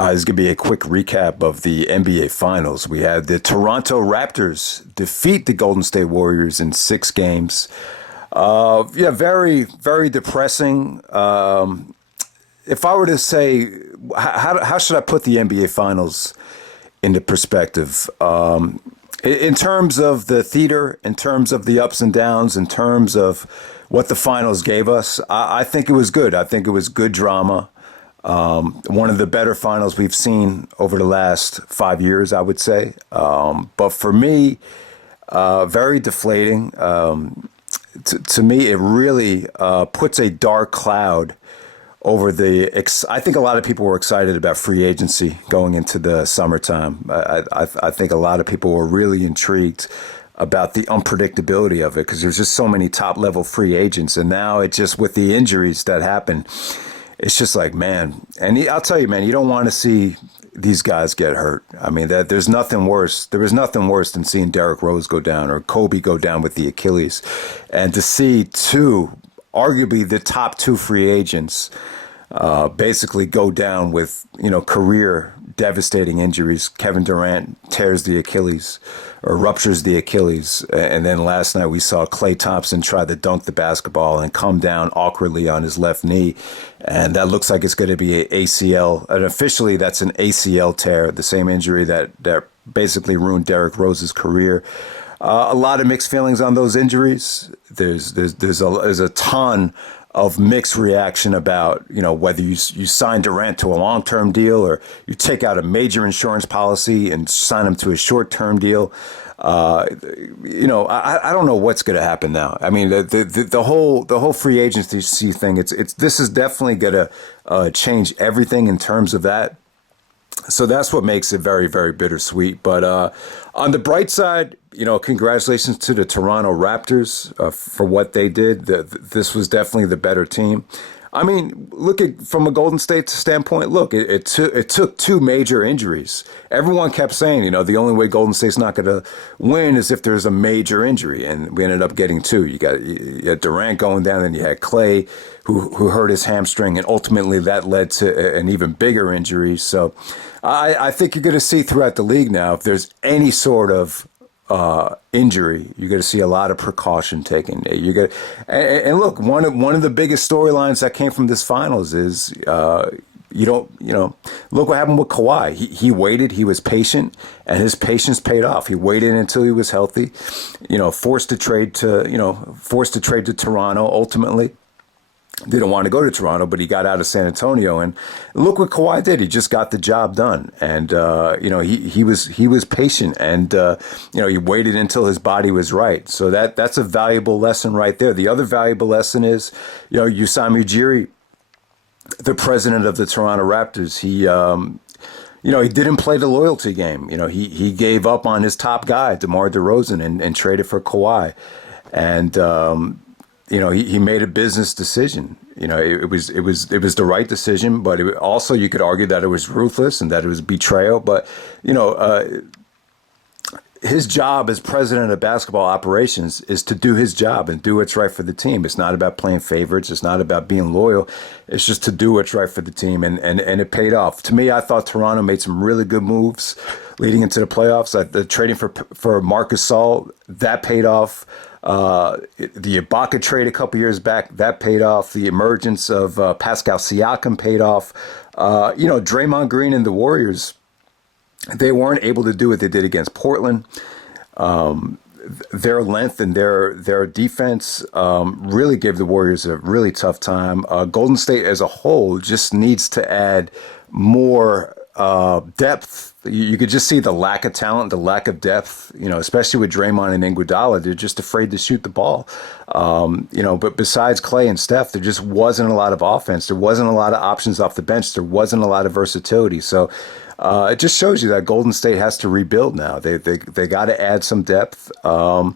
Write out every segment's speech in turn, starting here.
This is going to be a quick recap of the NBA Finals. We had the Toronto Raptors defeat the Golden State Warriors in 6 games. Yeah, very, very depressing. If I were to say, how should I put the NBA Finals into perspective? In terms of the theater, in terms of the ups and downs, in terms of what the finals gave us, I think it was good. I think it was good drama. One of the better finals we've seen over the last 5 years, I would say. But for me, very deflating. To me, it really puts a dark cloud over I think a lot of people were excited about free agency going into the summertime. I think a lot of people were really intrigued about the unpredictability of it because there's just so many top level free agents. And now it just, with the injuries that happen, it's just like, man. And I'll tell you, man, you don't want to see these guys get hurt. I mean, there's nothing worse. There was nothing worse than seeing Derrick Rose go down or Kobe go down with the Achilles. And to see arguably the top 2 free agents basically go down with, career devastating injuries. Kevin Durant tears the Achilles or ruptures the Achilles. And then last night we saw Klay Thompson try to dunk the basketball and come down awkwardly on his left knee. And that looks like it's going to be an ACL. And officially that's an ACL tear, the same injury that basically ruined Derrick Rose's career. A lot of mixed feelings on those injuries. There's a ton of mixed reaction about, whether you sign Durant to a long-term deal or you take out a major insurance policy and sign him to a short-term deal. I don't know what's going to happen now. I mean, the whole free agency thing. This is definitely going to change everything in terms of that. So that's what makes it very, very bittersweet. But on the bright side, congratulations to the Toronto Raptors for what they did. This was definitely the better team. I mean, look at from a Golden State standpoint. Look, it took 2 major injuries. Everyone kept saying, the only way Golden State's not going to win is if there's a major injury, and we ended up getting 2. You had Durant going down, and you had Klay, who hurt his hamstring, and ultimately that led to an even bigger injury. So, I think you're going to see throughout the league now, if there's any sort of injury, you're going to see a lot of precaution taken. And look, one of the biggest storylines that came from this finals is look what happened with Kawhi. He waited, he was patient, and his patience paid off. He waited until he was healthy, forced to trade to Toronto ultimately. Didn't want to go to Toronto, but he got out of San Antonio, and look what Kawhi did. He just got the job done, and he was patient, and he waited until his body was right. So that's a valuable lesson right there. The other valuable lesson is, Usami Ujiri, the president of the Toronto Raptors, he didn't play the loyalty game. He gave up on his top guy, DeMar DeRozan, and traded for Kawhi, and he made a business decision. It was the right decision, but also you could argue that it was ruthless and that it was betrayal. But his job as president of basketball operations is to do his job and do what's right for the team. It's not about playing favorites. It's not about being loyal. It's just to do what's right for the team, and it paid off. To me, I thought Toronto made some really good moves leading into the playoffs. The trading for Marcus Gasol, that paid off. The Ibaka trade a couple years back, that paid off. The emergence of Pascal Siakam paid off. Draymond Green and the Warriors, they weren't able to do what they did against Portland. Their length and their defense really gave the Warriors a really tough time. Golden State as a whole just needs to add more depth. You could just see the lack of talent, the lack of depth, especially with Draymond and Iguodala. They're just afraid to shoot the ball. But besides Klay and Steph, there just wasn't a lot of offense. There wasn't a lot of options off the bench. There wasn't a lot of versatility. So it just shows you that Golden State has to rebuild now. They got to add some depth. They're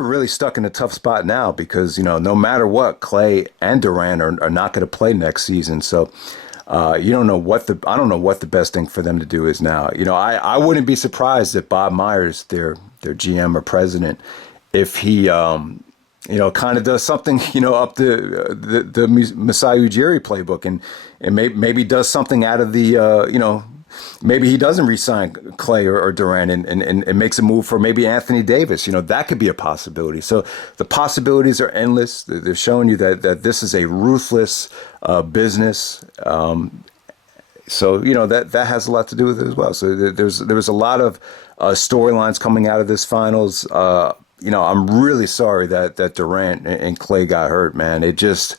really stuck in a tough spot now because, no matter what, Klay and Durant are not going to play next season. So I don't know what the best thing for them to do is now. I wouldn't be surprised if Bob Myers, their GM or president, if he Kind of does something, up the Masai Ujiri playbook, and maybe does something out of the, maybe he doesn't re-sign Klay or Durant and makes a move for maybe Anthony Davis. That could be a possibility. So the possibilities are endless. They're showing you that this is a ruthless business. So that has a lot to do with it as well. So there was a lot of storylines coming out of this finals. I'm really sorry that Durant and Klay got hurt, man. It just,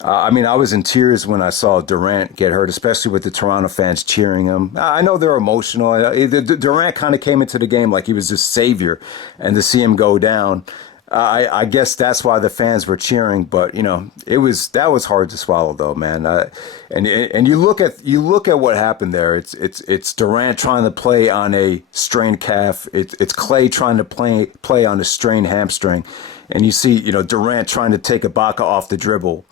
I was in tears when I saw Durant get hurt, especially with the Toronto fans cheering him. I know they're emotional. Durant kind of came into the game like he was this savior, and to see him go down, I guess that's why the fans were cheering. But that was hard to swallow, though, man. And you look at what happened there. It's Durant trying to play on a strained calf. It's Klay trying to play on a strained hamstring, and you see Durant trying to take Ibaka off the dribble,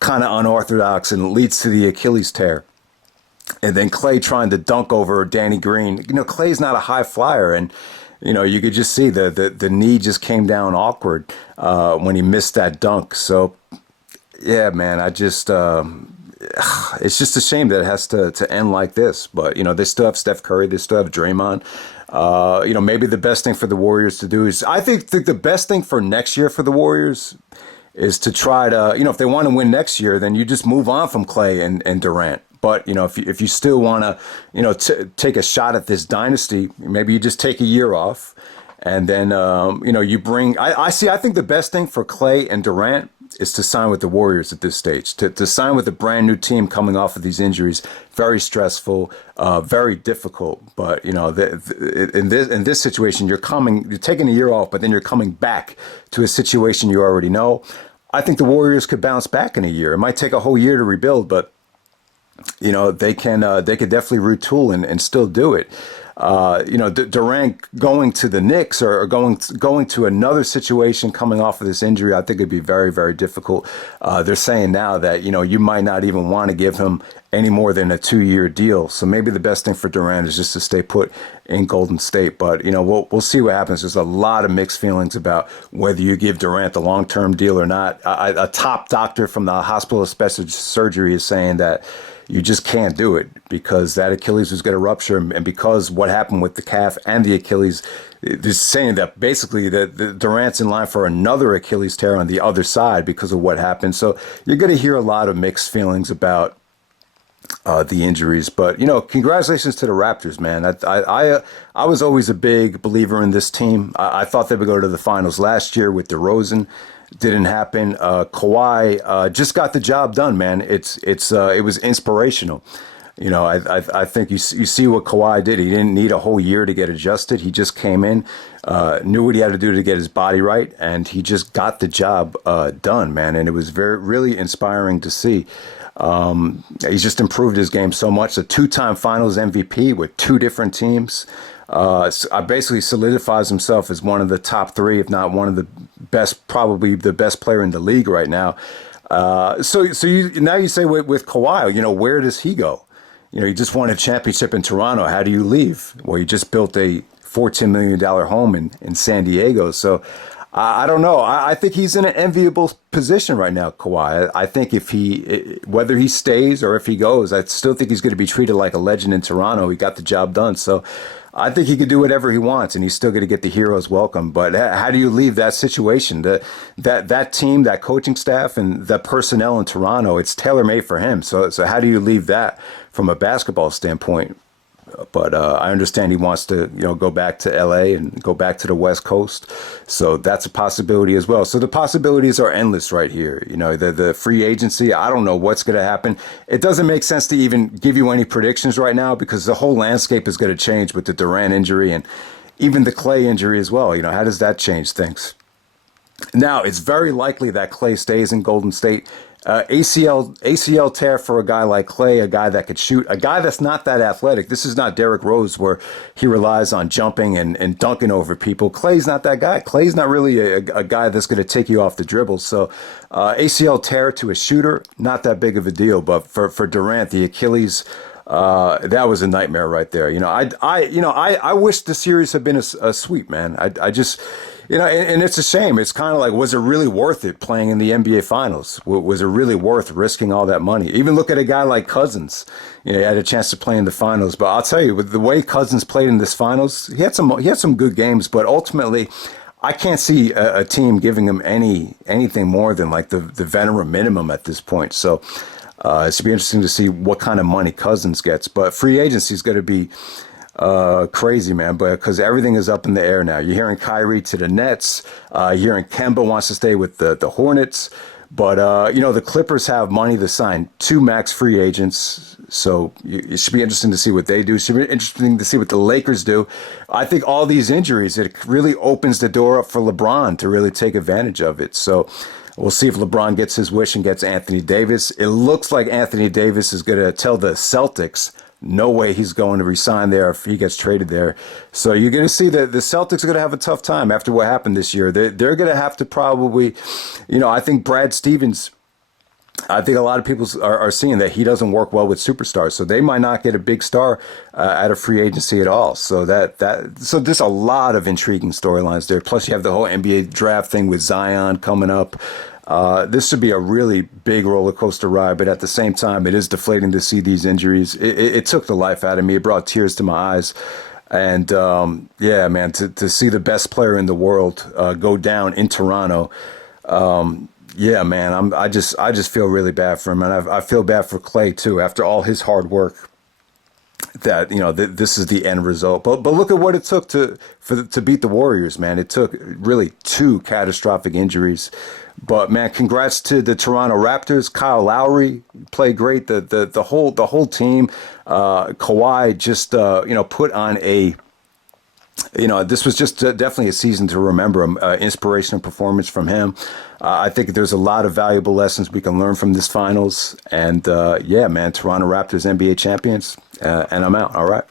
kind of unorthodox, and it leads to the Achilles tear. And then Klay trying to dunk over Danny Green. Klay's not a high flyer, and you could just see the knee just came down awkward when he missed that dunk. So, yeah, man, it's just a shame that it has to end like this. But, they still have Steph Curry. They still have Draymond. Maybe the best thing for the Warriors to do is, I think the best thing for next year for the Warriors is to try to, if they want to win next year, then you just move on from Klay and Durant. But, if you still want to, take a shot at this dynasty, maybe you just take a year off, and then, you bring, I think the best thing for Klay and Durant is to sign with the Warriors at this stage, to sign with a brand new team coming off of these injuries. Very stressful, very difficult. But, in this situation, you're taking a year off, but then you're coming back to a situation you already know. I think the Warriors could bounce back in a year. It might take a whole year to rebuild, but they could definitely retool and still do it. Durant going to the Knicks or going to another situation coming off of this injury, I think it'd be very, very difficult. They're saying now that, you might not even want to give him any more than a 2-year deal. So maybe the best thing for Durant is just to stay put in Golden State. But, we'll see what happens. There's a lot of mixed feelings about whether you give Durant the long-term deal or not. A top doctor from the Hospital of Special Surgery is saying that you just can't do it because that Achilles was going to rupture, and because what happened with the calf and the Achilles, they're saying that basically that Durant's in line for another Achilles tear on the other side because of what happened. So you're going to hear a lot of mixed feelings about the injuries, but congratulations to the Raptors, man. I was always a big believer in this team. I thought they would go to the finals last year with DeRozan. Didn't happen. Kawhi just got the job done, man. It was inspirational. I think you see what Kawhi did. He didn't need a whole year to get adjusted. He just came in, knew what he had to do to get his body right, and he just got the job done, man. And it was really inspiring to see. He's just improved his game so much. A 2-time Finals MVP with 2 different teams. Basically solidifies himself as one of the top 3, if not one of the best, probably the best player in the league right now. So now you say with Kawhi, where does he go? He just won a championship in Toronto. How do you leave? Well, he just built a $14 million home in San Diego. So I don't know. I think he's in an enviable position right now, Kawhi. I think whether he stays or if he goes, I still think he's going to be treated like a legend in Toronto. He got the job done. So I think he could do whatever he wants, and he's still going to get the hero's welcome. But how do you leave that situation? That team, that coaching staff, and the personnel in Toronto, it's tailor-made for him. So how do you leave that from a basketball standpoint? But I understand he wants to, go back to LA and go back to the West Coast. So that's a possibility as well. So the possibilities are endless right here. The free agency, I don't know what's going to happen. It doesn't make sense to even give you any predictions right now because the whole landscape is going to change with the Durant injury and even the Klay injury as well. How does that change things? Now, it's very likely that Klay stays in Golden State. ACL tear for a guy like Klay, a guy that could shoot, a guy that's not that athletic. This is not Derrick Rose where he relies on jumping and dunking over people. Klay's not that guy. Klay's not really a guy that's going to take you off the dribble. So ACL tear to a shooter, not that big of a deal. But for Durant, the Achilles, that was a nightmare right there. I wish the series had been a sweep, man. I just, And it's a shame. It's kind of like, was it really worth it playing in the NBA Finals? Was it really worth risking all that money? Even look at a guy like Cousins. He had a chance to play in the finals. But I'll tell you, with the way Cousins played in this finals, he had some good games. But ultimately, I can't see a team giving him anything more than like the veteran minimum at this point. So it's to be interesting to see what kind of money Cousins gets. But free agency is going to be crazy, man, but because everything is up in the air now. You're hearing Kyrie to the Nets. You're hearing Kemba wants to stay with the Hornets. But, the Clippers have money to sign two max free agents. So it should be interesting to see what they do. It should be interesting to see what the Lakers do. I think all these injuries, it really opens the door up for LeBron to really take advantage of it. So we'll see if LeBron gets his wish and gets Anthony Davis. It looks like Anthony Davis is going to tell the Celtics no way he's going to resign there if he gets traded there. So you're going to see that the Celtics are going to have a tough time after what happened this year. They're going to have to probably, I think Brad Stevens, I think a lot of people are seeing that he doesn't work well with superstars. So they might not get a big star out of free agency at all. So so there's a lot of intriguing storylines there. Plus you have the whole NBA draft thing with Zion coming up. This should be a really big roller coaster ride, but at the same time, it is deflating to see these injuries. It took the life out of me. It brought tears to my eyes. And yeah, man, to see the best player in the world go down in Toronto, yeah, man, I just feel really bad for him, and I feel bad for Klay too. After all his hard work, that this is the end result. But look at what it took to beat the Warriors, man. It took really two catastrophic injuries. But man, congrats to the Toronto Raptors. Kyle Lowry played great. The whole team. Kawhi just put on a. This was just definitely a season to remember. Inspirational performance from him. I think there's a lot of valuable lessons we can learn from this finals. And yeah, man, Toronto Raptors NBA champions. And I'm out. All right.